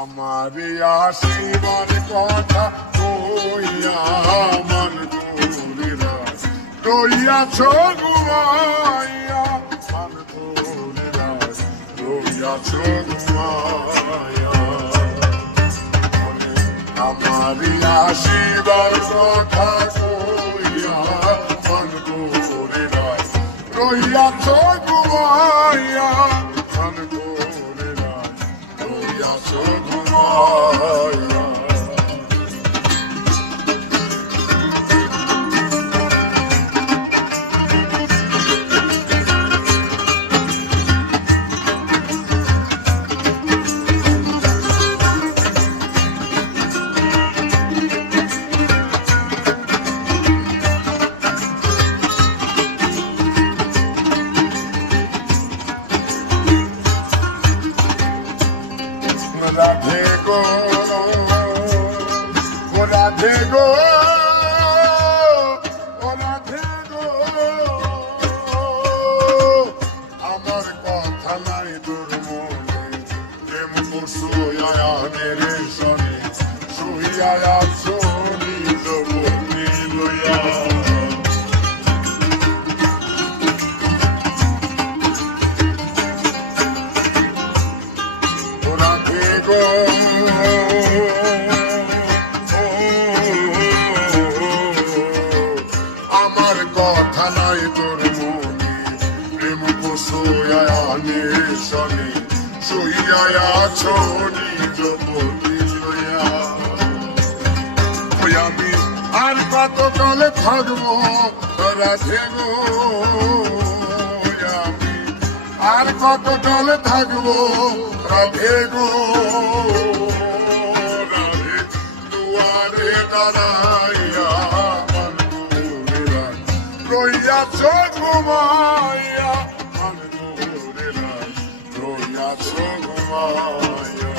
আমার আসিবার কথা কইয়া আমার গৌরীরা রইয়াছ ঘুমাইয়া, আমার গৌরীরা রইয়াছ ঘুমাইয়া। আমার আসিবার কথা কইয়া আমার গৌরীরা রইয়াছ ঘুমাইয়া, আমার গৌরীরা রইয়াছ ঘুমাইয়া। রাধে গো, ও রাধে গো, ও রাধে গো, আমার কথা নাই তোর মনে, প্রেম করছো আয়ানের সনে, শুইয়া আছো নিজ বন্দি লইয়া। আমার কথা নাই তোর মনে, প্রেম কোসয়ানের সনে, শুইয়া আছো নিজ বন্দি লইয়া। ওই আমি আর কত কালে থাকবো রাধে গো, আমি আর কত কালে থাকবো রাধে গো, রাধে দুয়ারে দাঁড়াইয়া আমার গৌরীরা রইয়াছ ঘুমাইয়া, আমার গৌরীরা রইয়াছ ঘুমাইয়া।